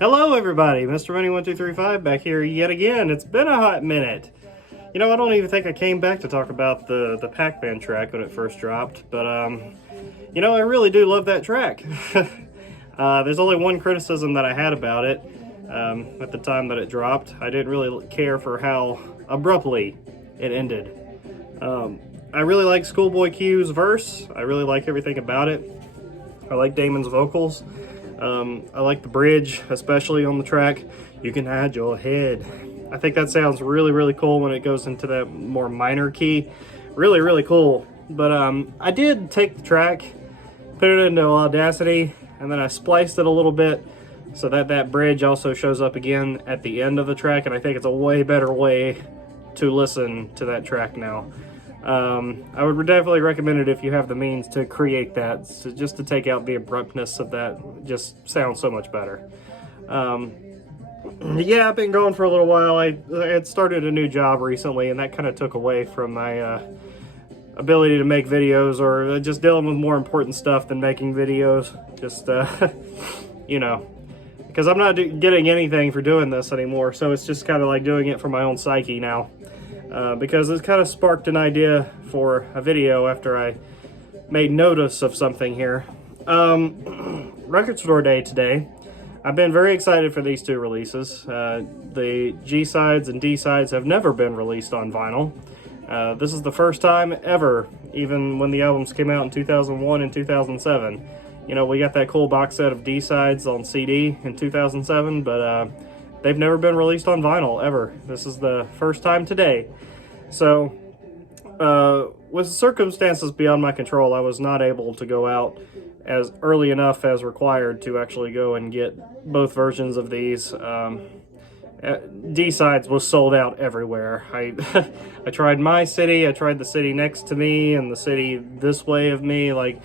Hello everybody, Mr. Money1235 back here yet again. It's been a hot minute. You know, I don't even think I came back to talk about the Pac-Man track when it first dropped, but you know, I really do love that track. There's only one criticism that I had about it at the time that it dropped. I didn't really care for how abruptly it ended. I really like Schoolboy Q's verse. I really like everything about it. I like Damon's vocals. I like the bridge, especially on the track. You can hide your head. I think that sounds really, really cool when it goes into that more minor key. Really, really cool. But I did take the track, put it into Audacity, and then I spliced it a little bit so that that bridge also shows up again at the end of the track, and I think it's a way better way to listen to that track now. I would definitely recommend it if you have the means to create that, so just to take out the abruptness of that. Just sounds so much better. Yeah, I've been going for a little while. I had started a new job recently, and that kind of took away from my ability to make videos, or just dealing with more important stuff than making videos. Just, you know, because I'm not getting anything for doing this anymore, so it's just kind of like doing it for my own psyche now. Because it kind of sparked an idea for a video after I made notice of something here. Record Store Day today. I've been very excited for these two releases. The G-sides and D-sides have never been released on vinyl. This is the first time ever, even when the albums came out in 2001 and 2007. You know, we got that cool box set of D-sides on CD in 2007, but they've never been released on vinyl, ever. This is the first time today. So, with circumstances beyond my control, I was not able to go out as early enough as required to actually go and get both versions of these. D-sides was sold out everywhere. I tried my city, I tried the city next to me, and the city this way of me. Like,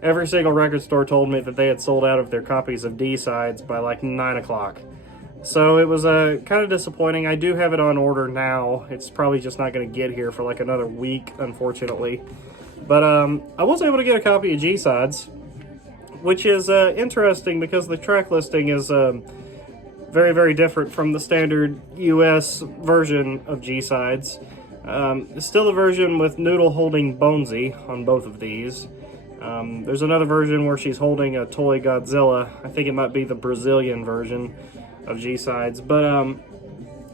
every single record store told me that they had sold out of their copies of D-sides by like 9 o'clock. So it was kind of disappointing. I do have it on order now. It's probably just not going to get here for like another week, unfortunately. But I was able to get a copy of G-sides, which is interesting because the track listing is very, very different from the standard US version of G-sides. It's still a version with Noodle holding Bonesy on both of these. There's another version where she's holding a toy Godzilla. I think it might be the Brazilian version of G-sides, but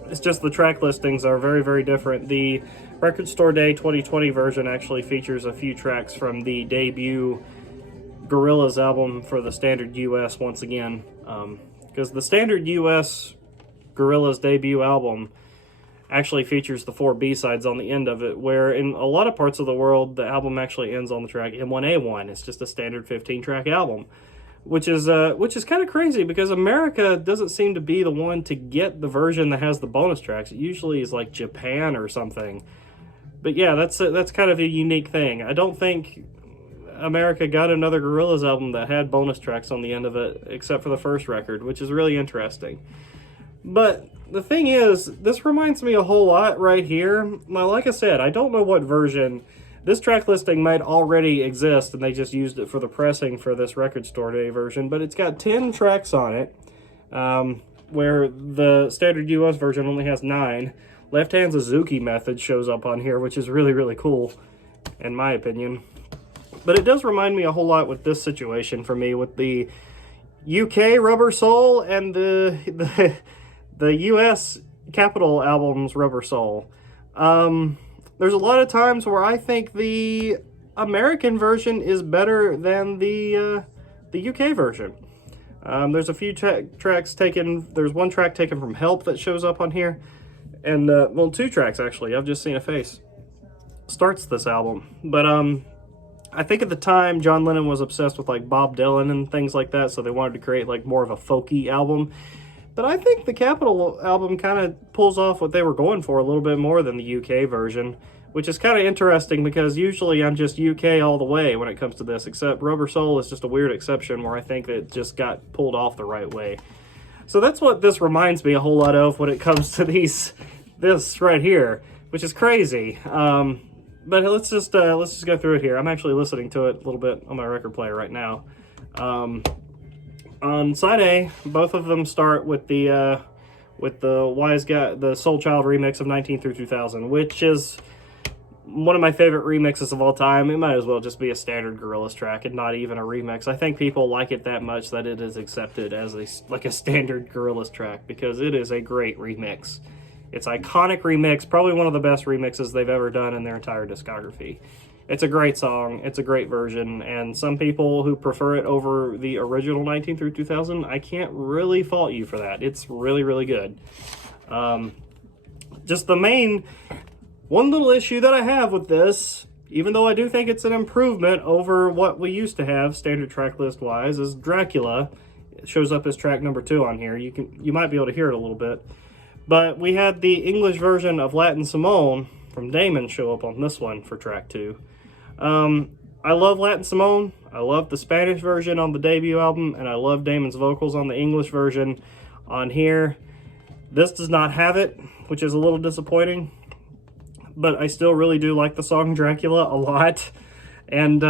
it's just the track listings are very, very different. The Record Store Day 2020 version actually features a few tracks from the debut Gorillaz album for the standard US once again, because the standard US Gorillaz debut album actually features the 4 B-sides on the end of it, where in a lot of parts of the world the album actually ends on the track M1A1. It's just a standard 15-track album. Which is kind of crazy because America doesn't seem to be the one to get the version that has the bonus tracks. It usually is like Japan or something. But yeah, that's kind of a unique thing. I don't think America got another Gorillaz album that had bonus tracks on the end of it, except for the first record, which is really interesting. But the thing is, this reminds me a whole lot right here. Now, like I said, I don't know what version. This track listing might already exist, and they just used it for the pressing for this Record Store Day version, but it's got 10 tracks on it, where the standard US version only has 9. Left-hand Suzuki method shows up on here, which is really, really cool, in my opinion. But it does remind me a whole lot with this situation for me, with the UK Rubber Soul and the US Capitol album's Rubber Soul. There's a lot of times where I think the American version is better than the UK version. There's a few tracks taken. There's one track taken from Help that shows up on here. And, well, 2 tracks, actually. I've just seen a face. Starts this album. But, I think at the time, John Lennon was obsessed with, like, Bob Dylan and things like that, so they wanted to create, like, more of a folky album. But I think the Capitol album kind of pulls off what they were going for a little bit more than the UK version, which is kind of interesting because usually I'm just UK all the way when it comes to this, except Rubber Soul is just a weird exception where I think it just got pulled off the right way. So that's what this reminds me a whole lot of when it comes to this right here, which is crazy. But let's just go through it here. I'm actually listening to it a little bit on my record player right now. On side A, both of them start with the Wise Guy, the Soul Child remix of 19 through 2000, which is one of my favorite remixes of all time. It might as well just be a standard Gorillaz track and not even a remix. I think people like it that much that it is accepted as a standard Gorillaz track, because it is a great remix. It's iconic remix, probably one of the best remixes they've ever done in their entire discography. It's a great song, it's a great version, and some people who prefer it over the original 19 through 2000, I can't really fault you for that. It's really, really good. Just the main one little issue that I have with this, even though I do think it's an improvement over what we used to have standard track list wise, is Dracula. It shows up as track number 2 on here. You might be able to hear it a little bit. But we had the English version of Latin Simone from Damon show up on this one for track 2. I love Latin Simone. I love the Spanish version on the debut album, and I love Damon's vocals on the English version on here. This does not have it, which is a little disappointing, but I still really do like the song Dracula a lot. And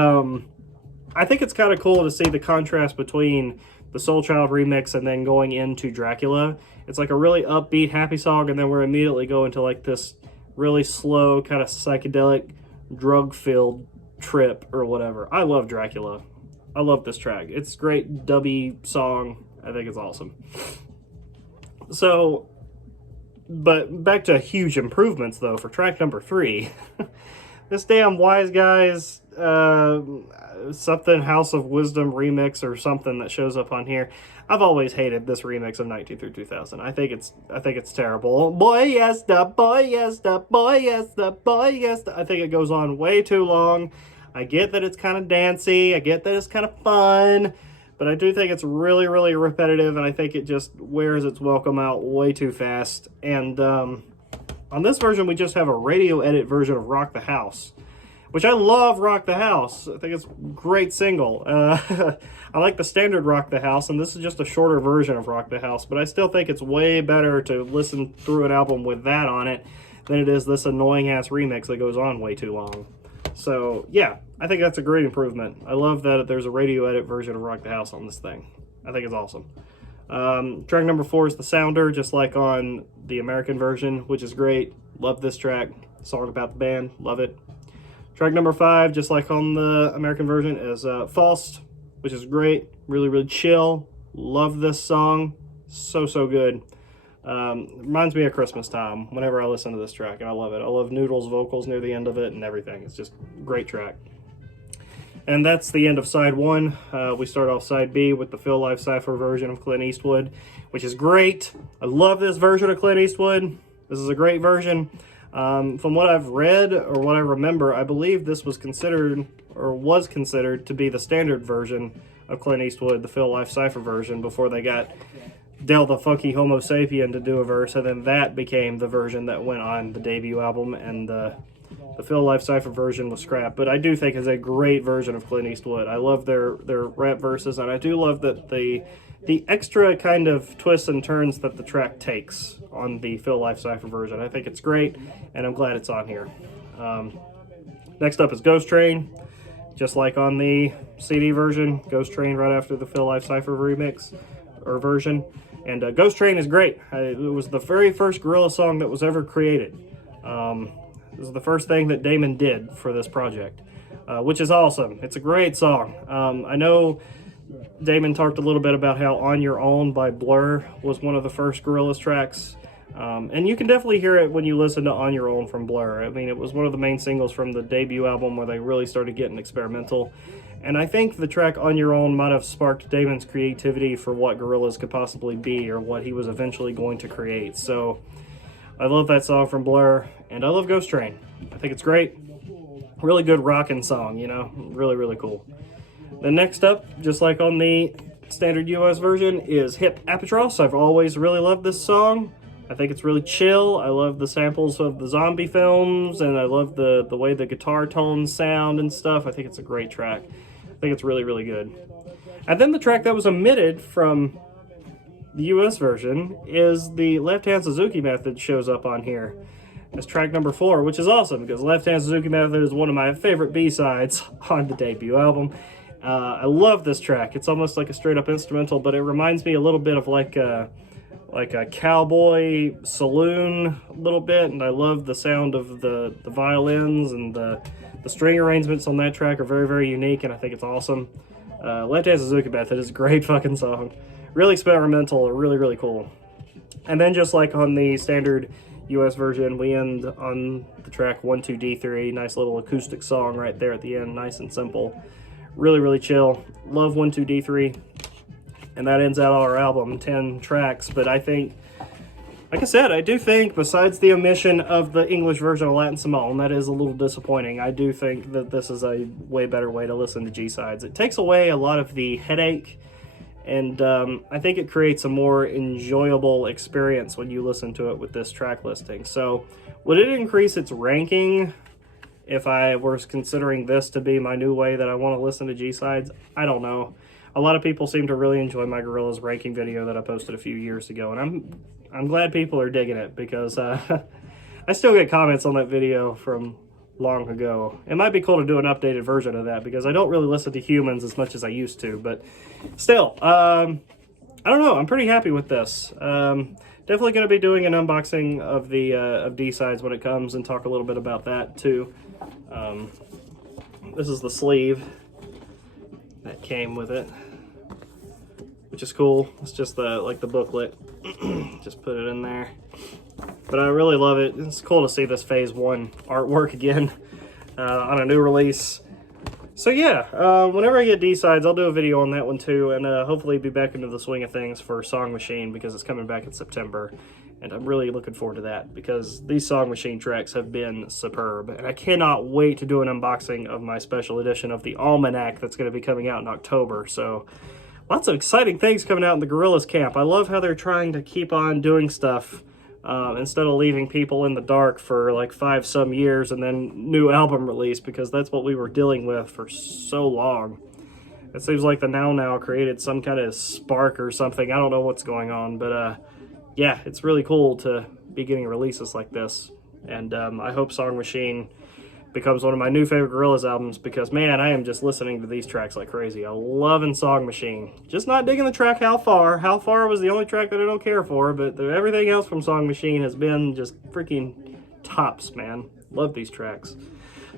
I think it's kind of cool to see the contrast between the Soul Child remix and then going into Dracula. It's like a really upbeat, happy song, and then we're immediately going to like this really slow, kind of psychedelic, drug-filled trip or whatever. I love Dracula. I love this track. It's a great dubby song. I think it's awesome. So, but back to huge improvements though for track number 3. This damn Wise Guys something House of Wisdom remix or something that shows up on here. I've always hated this remix of 19 through 2000. I think it's terrible. Boy, yes, the boy, yes, the boy, yes, the boy, yes. I think it goes on way too long. I get that it's kind of dancey. I get that it's kind of fun. But I do think it's really, really repetitive, and I think it just wears its welcome out way too fast. And on this version, we just have a radio edit version of Rock the House, which I love. Rock the House. I think it's a great single. I like the standard Rock the House, and this is just a shorter version of Rock the House, but I still think it's way better to listen through an album with that on it than it is this annoying-ass remix that goes on way too long. So, yeah, I think that's a great improvement. I love that there's a radio edit version of Rock the House on this thing. I think it's awesome. Track number 4 is The Sounder, just like on the American version, which is great. Love this track. Song about the band. Love it. Track number 5, just like on the American version, is Faust, which is great. Really, really chill. Love this song. So, so good. Reminds me of Christmas time whenever I listen to this track, and I love it. I love Noodle's vocals near the end of it and everything. It's just a great track. And that's the end of side 1. We start off side B with the Phil Life Cypher version of Clint Eastwood, which is great. I love this version of Clint Eastwood. This is a great version. From what I've read or what I remember, I believe this was considered to be the standard version of Clint Eastwood, the Phil Life Cypher version, before they got Del the Funky Homo Sapien to do a verse, and then that became the version that went on the debut album, and the Phil Life Cypher version was scrapped. But I do think it's a great version of Clint Eastwood. I love their rap verses, and I do love that the extra kind of twists and turns that the track takes on the Phil Life Cypher version. I think it's great, and I'm glad it's on here. Next up is Ghost Train. Just like on the CD version, Ghost Train right after the Phil Life Cypher remix or version. And Ghost Train is great. It was the very first Gorillaz song that was ever created. This is the first thing that Damon did for this project, which is awesome. It's a great song. I know Damon talked a little bit about how On Your Own by Blur was one of the first Gorillaz tracks. And you can definitely hear it when you listen to On Your Own from Blur. I mean, it was one of the main singles from the debut album where they really started getting experimental. And I think the track On Your Own might have sparked Damon's creativity for what Gorillaz could possibly be, or what he was eventually going to create. So I love that song from Blur, and I love Ghost Train. I think it's great. Really good rockin' song, you know? Really, really cool. The next up, just like on the standard US version, is Hip Apatross. I've always really loved this song. I think it's really chill. I love the samples of the zombie films, and I love the way the guitar tones sound and stuff. I think it's a great track. I think it's really, really good. And then the track that was omitted from the US version is the Left Hand Suzuki Method shows up on here as track number 4, which is awesome because Left Hand Suzuki Method is one of my favorite B-sides on the debut album. I love this track. It's almost like a straight up instrumental, but it reminds me a little bit of like a cowboy saloon a little bit, and I love the sound of the violins, and the string arrangements on that track are very, very unique, and I think it's awesome. Left Hand Suzuki Method is a great fucking song. Really experimental, really, really cool. And then just like on the standard US version, we end on the track 1-2-D3. Nice little acoustic song right there at the end, nice and simple. Really, really chill. Love 1-2-D3. And that ends out our album, 10 tracks. But I think, like I said, I do think, besides the omission of the English version of Latin Simone, that is a little disappointing. I do think that this is a way better way to listen to G-sides. It takes away a lot of the headache, and I think it creates a more enjoyable experience when you listen to it with this track listing. So, would it increase its ranking if I was considering this to be my new way that I want to listen to G-sides? I don't know. A lot of people seem to really enjoy my Gorillaz ranking video that I posted a few years ago, and I'm glad people are digging it, because I still get comments on that video from long ago. It might be cool to do an updated version of that, because I don't really listen to Humans as much as I used to, but still, I don't know. I'm pretty happy with this. Definitely going to be doing an unboxing of the of D-sides when it comes, and talk a little bit about that too. This is the sleeve that came with it, which is cool. It's just like the booklet. Just put it in there. But I really love it. It's cool to see this Phase 1 artwork again on a new release. So yeah, whenever I get D-sides, I'll do a video on that one too, and hopefully be back into the swing of things for Song Machine, because it's coming back in September. And I'm really looking forward to that, because these Song Machine tracks have been superb. And I cannot wait to do an unboxing of my special edition of the Almanac that's going to be coming out in October. So lots of exciting things coming out in the Gorillaz camp. I love how they're trying to keep on doing stuff instead of leaving people in the dark for like 5 some years and then new album release, because that's what we were dealing with for so long. It seems like the Now created some kind of spark or something. I don't know what's going on, but yeah, it's really cool to be getting releases like this. And I hope Song Machine becomes one of my new favorite Gorillaz albums, because man, I am just listening to these tracks like crazy. I'm loving Song Machine. Just not digging the track How Far. How Far was the only track that I don't care for, but everything else from Song Machine has been just freaking tops, man. Love these tracks.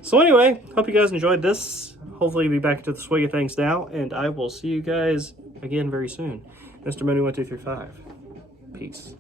So anyway, hope you guys enjoyed this. Hopefully you'll be back into the swing of things now, and I will see you guys again very soon. Mr. Mooney 1235. Peace.